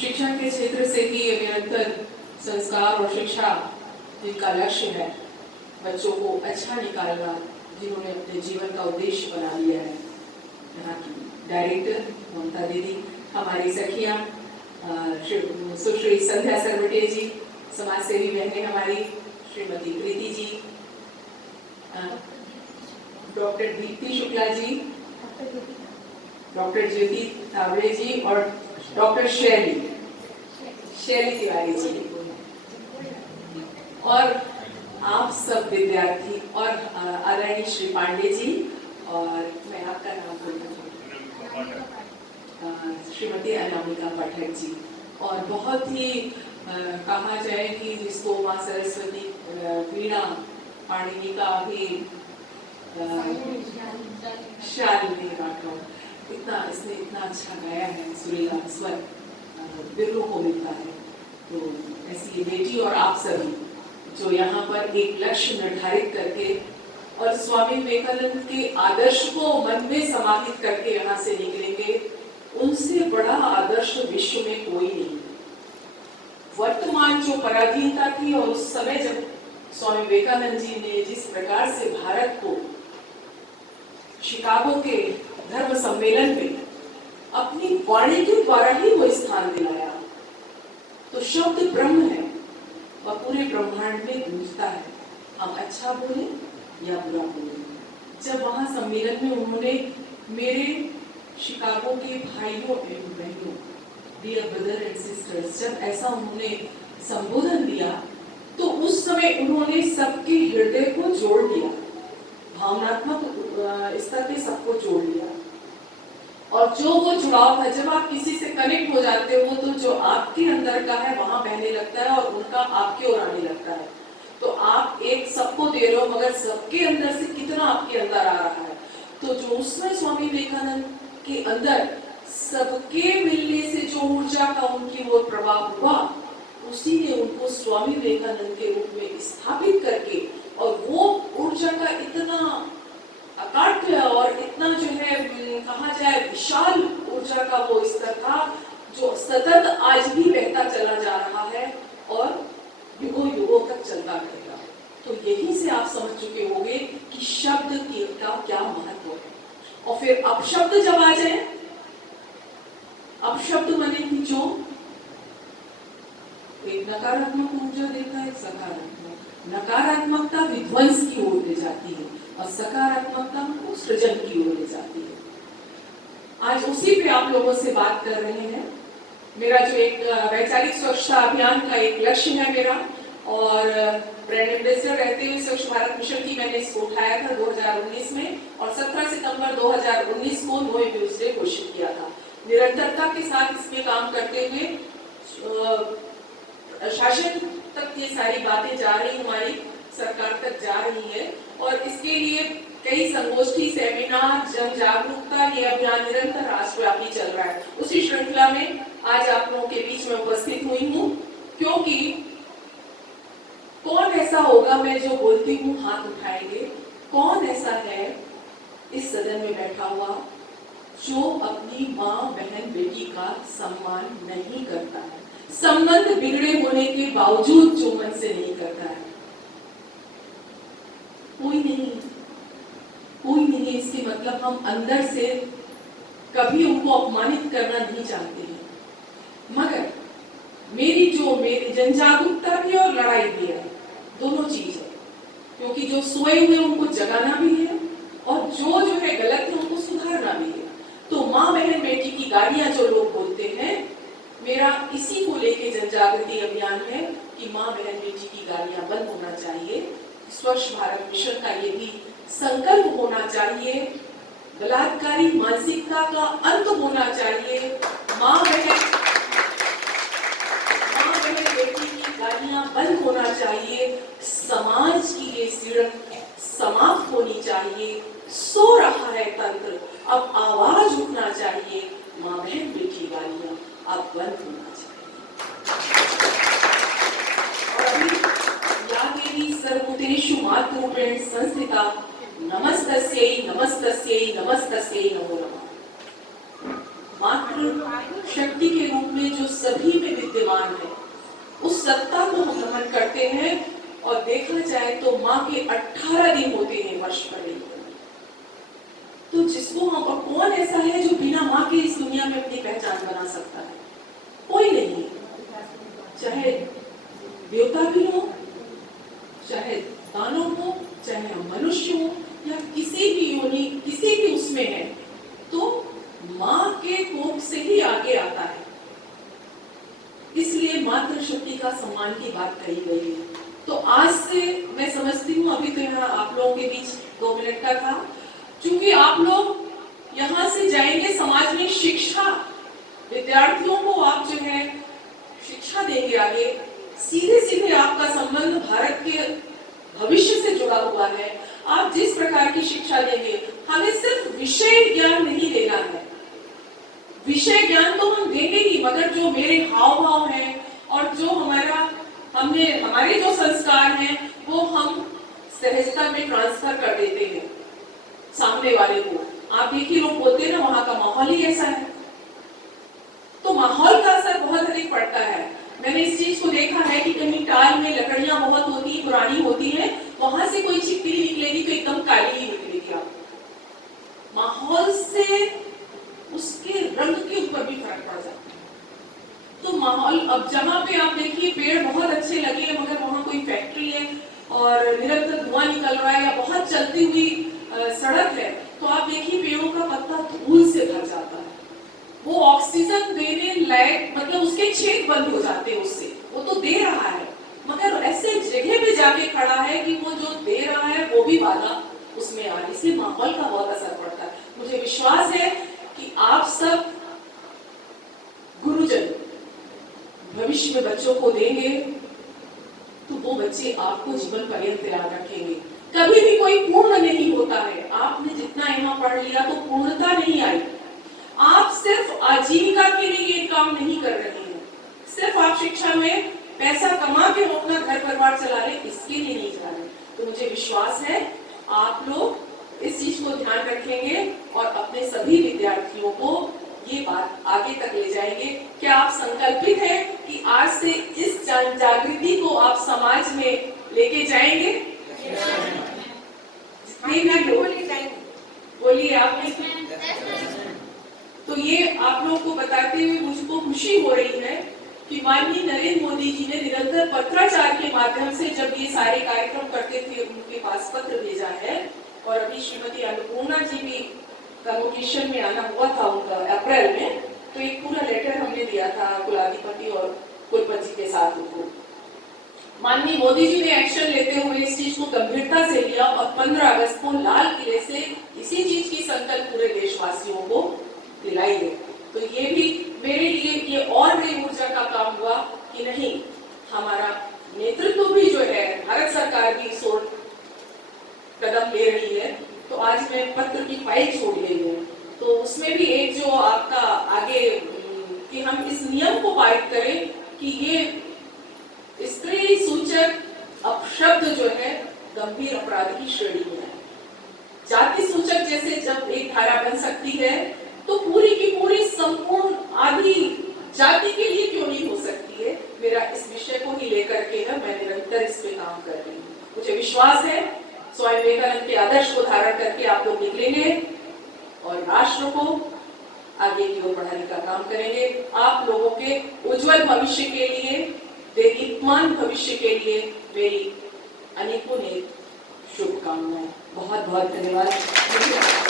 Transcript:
शिक्षा के क्षेत्र से ही निरंतर संस्कार और शिक्षा जिनका लक्ष्य है, बच्चों को अच्छा निकालना, जिन्होंने अपने जीवन का उद्देश्य बना लिया है। यहाँ की डायरेक्टर ममता दीदी, हमारी सखियाँ सुश्री संध्या सरवटे जी, समाज सेवी बहनें हमारी श्रीमती प्रीति जी, डॉक्टर दीप्ति शुक्ला जी, डॉक्टर ज्योति तावड़े जी और डॉक्टर शैली तिवारी जी, और आप सब विद्यार्थी और आदरणीय श्री पांडे जी, और मैं आपका नाम बोलना चाहूँगी, श्रीमती अनामिका पाठक जी, और बहुत ही कहा जाए कि जिसको माँ सरस्वती वीणा पाणिनी का भी शालिनी राठौर, इसने इतना अच्छा गाया है, सुरीला स्वर बिरलों को मिलता है। तो ऐसी ये बेटी और आप सभी जो यहाँ पर एक लक्ष्य निर्धारित करके और स्वामी विवेकानंद के आदर्श को मन में समाहित करके यहाँ से निकलेंगे, उनसे बड़ा आदर्श विश्व में कोई नहीं। वर्तमान जो पराधीनता थी और उस समय जब स्वामी विवेकानंद जी ने जिस प्रकार से भारत को शिकागो के धर्म सम्मेलन में अपनी वाणी के द्वारा ही वो स्थान दिलाया, तो शब्द ब्रह्म है और पूरे ब्रह्मांड में गूंजता है, हम अच्छा बोले या बुरा बोले। जब वहां सम्मेलन में उन्होंने मेरे शिकागो के भाइयों एवं बहनों, डियर ब्रदर एंड सिस्टर्स, जब ऐसा उन्होंने संबोधन दिया, तो उस समय उन्होंने सबके हृदय को जोड़ लिया, भावनात्मक स्तर पे सबको जोड़ लिया। और जो वो जुड़ाव है, जब आप किसी से कनेक्ट हो जाते हो तो जो आपके अंदर का है वहां बहने लगता है और उनका आपके ओर आने लगता है। तो आप एक सबको दे रहे हो, मगर सबके अंदर से कितना आपके अंदर आ रहा है। तो जो उसमें स्वामी विवेकानंद के अंदर सबके मिलने से जो ऊर्जा का उनकी वो प्रभाव हुआ, उसी ने उनको स्वामी विवेकानंद के रूप में स्थापित करके, और वो ऊर्जा का इतना अकाट्य और इतना जो है कहा जाए विशाल ऊर्जा का वो स्तर था, जो सतत आज भी बहता चला जा रहा है और युगों युगों तक चलता रहेगा। तो यही से आप समझ चुके होंगे कि शब्द का क्या महत्व है। और फिर अपशब्द जब आ जाए, अपशब्द माने कि जो एक नकारात्मक ऊर्जा देता है, सकारात्मक, नकारात्मकता विध्वंस की ओर ले जाती है और सकारात्मकता को सृजन की ओर ले जाती है। आज उसी पे आप लोगों से बात कर रहे हैं। मेरा जो एक वैचारिक स्वच्छता अभियान का एक लक्ष्य है मेरा, और ब्रांड एम्बेसडर रहते हुए स्वच्छ भारत मिशन की मैंने इसको उठाया था 2019 में, और 17 सितंबर 2019 को नो अब्यूज डे घोषित किया था। निरंतरता के साथ इसमें काम करते हुए शासन तक ये सारी बातें जा रही, हमारी सरकार तक जा रही है, और इसके लिए कई संगोष्ठी, सेमिनार, जन जागरूकता, ये अभियान निरंतर राष्ट्रव्यापी चल रहा है। उसी श्रृंखला में आज आप लोगों के बीच में उपस्थित हुई हूँ, क्योंकि कौन ऐसा होगा, मैं जो बोलती हूँ हाथ उठाएंगे, कौन ऐसा है इस सदन में बैठा हुआ जो अपनी माँ, बहन, बेटी का सम्मान नहीं करता है, संबंध बिगड़े होने के बावजूद जो मन से नहीं करता है? कोई नहीं, कोई नहीं। इसके मतलब हम अंदर से कभी उनको अपमानित करना नहीं चाहते हैं, मगर मेरी जन जागरूकता भी और लड़ाई भी है, दोनों चीज है। क्योंकि जो सोए हुए उनको जगाना भी है, और जो है गलत है उनको सुधारना भी है। तो माँ, बहन, बेटी की गालियां जो लोग बोलते हैं, मेरा इसी को लेके जन जागृति अभियान है कि माँ, बहन, बेटी की गालियां बंद होना चाहिए। स्वच्छ भारत मिशन का ये भी संकल्प होना चाहिए, बलात्कारी मानसिकता का अंत होना चाहिए, माँ, बहन, बेटी की गालियां बंद होना चाहिए, समाज की ये सिड़प समाप्त होनी चाहिए। सो रहा है तंत्र, अब आवाज उठना चाहिए, माँ, बहन, बेटी गालियां अब बंद होना चाहिए। और अभी या देवी सर्वभूतेषु मातृरूपेण संस्थिता, नमस्तस्यै नमस्तस्यै नमस्तस्यै नमो नमः। मातृ शक्ति के रूप में में जो सभी में विद्यमान है, उस सत्ता को हम नमन करते हैं। और देखा जाए तो माँ के 18 दिन होते हैं वर्ष भर में, तो जिसको हम, और कौन ऐसा है जो बिना माँ के इस दुनिया में अपनी पहचान बना सकता है? कोई नहीं। चाहे देवता भी हो, चाहे दानव हो, चाहे हम मनुष्य हो, या किसी भी योनि, किसी भी उसमें है, तो माँ के कोख से ही आगे आता है। इसलिए मातृशक्ति का सम्मान की बात कही गई है। तो आज से मैं समझती हूँ, अभी तो यहाँ आप लोगों के बीच 2 मिनट का था, क्योंकि आप लोग यहाँ से जाएंगे समाज में शिक्षा, विद्यार्थियों को आप जो है शिक्षा देंगे आगे, सीधे सीधे आपका संबंध भारत के भविष्य से जुड़ा हुआ है। आप जिस प्रकार की शिक्षा देंगे, हमें सिर्फ विषय ज्ञान नहीं देना है, विषय ज्ञान तो हम देंगे ही, मगर जो मेरे हाव भाव है और जो हमारे जो संस्कार हैं, वो हम सहजता में ट्रांसफर कर देते हैं सामने वाले को। आप देखिए, लोग बोलते हैं ना, वहां का माहौल ही ऐसा है, तो माहौल का असर बहुत अधिक पड़ता है। मैंने इस चीज को देखा है कि कहीं टाल में लकड़ियां बहुत होती, पुरानी होती हैं, वहां से कोई छिपकली निकलेगी तो एकदम काली ही निकलेगी। आप माहौल से उसके रंग के ऊपर भी फर्क पड़ जाता है। तो माहौल, अब जहाँ पे आप देखिए पेड़ बहुत अच्छे लगे हैं, मगर वहाँ कोई फैक्ट्री है और निरंतर धुआं निकल रहा है, या बहुत चलती हुई सड़क है, तो आप देखिए पेड़ों का पत्ता धूल से भर जाता है। वो ऑक्सीजन देने लायक, मतलब उसके छेद बंद हो जाते हैं उससे, वो तो दे रहा है, मगर ऐसे जगह पे जाके खड़ा है कि वो जो दे रहा है वो भी बाधा उसमें आ रही। इसलिए माहौल का बहुत असर पड़ता है। मुझे विश्वास है कि आप सब गुरुजन भविष्य में बच्चों को देंगे, तो वो बच्चे आपको जीवन पर्यंत याद रखेंगे। कभी भी कोई पूर्ण नहीं होता है। आपने जितना यहाँ पढ़ लिया तो पूर्णता नहीं आई। आप सिर्फ आजीविका के लिए ये काम नहीं कर रहे हैं, सिर्फ आप शिक्षा में पैसा कमा के अपना घर परिवार चला रहे, इसके लिए नहीं जा रहे। तो मुझे विश्वास है आप लोग इस चीज को ध्यान रखेंगे और अपने सभी विद्यार्थियों को ये बात आगे तक ले जाएंगे। क्या आप संकल्पित हैं कि आज से इस जागृति को आप समाज में लेके जाएंगे? जितने भी लोग बोलिए आप। तो ये आप लोगों को बताते हुए मुझको खुशी हो रही है कि माननीय नरेंद्र मोदी जी ने निरंतर पत्राचार के माध्यम से जब ये सारे कार्यक्रम करते थे, उनके पास पत्र भेजा है। और अभी श्रीमती अन्नपूर्णा जी भी कन्वोकेशन में आना हुआ था उनका अप्रैल में, तो एक पूरा लेटर हमने दिया था कुलाधिपति और कुलपति के साथ उनको। माननीय मोदी जी ने एक्शन लेते हुए इस चीज को गंभीरता से लिया और 15 अगस्त को लाल किले से इसी चीज की संकल्प पूरे देशवासियों को दिलाई है। तो ये भी मेरे लिए ये और नई ऊर्जा का काम हुआ कि नहीं, हमारा नेतृत्व भी जो है, भारत सरकार भी इस ओर कदम ले रही है। तो आज मैं पत्र की फाइल छोड़ गई हूँ, तो उसमें भी एक जो आपका आगे कि हम इस नियम को पारित करें कि ये स्त्री सूचक अपशब्द जो है गंभीर अपराध की श्रेणी में है। जाति सूचक जैसे जब एक धारा बन सकती है, तो पूरी की पूरी संपूर्ण आदि जाति के लिए क्यों नहीं हो सकती है? मेरा इस विषय को ही लेकर के है, मैं निरंतर इस पे काम कर रही हूँ। मुझे विश्वास है स्वामी विवेकानंद के आदर्श को धारण करके आप लोग निकलेंगे और राष्ट्र को आगे की ओर बढ़ाने का काम करेंगे। आप लोगों के उज्जवल भविष्य के लिए, देदीप्यमान भविष्य के लिए मेरी अनेकों शुभकामनाएं। बहुत बहुत धन्यवाद।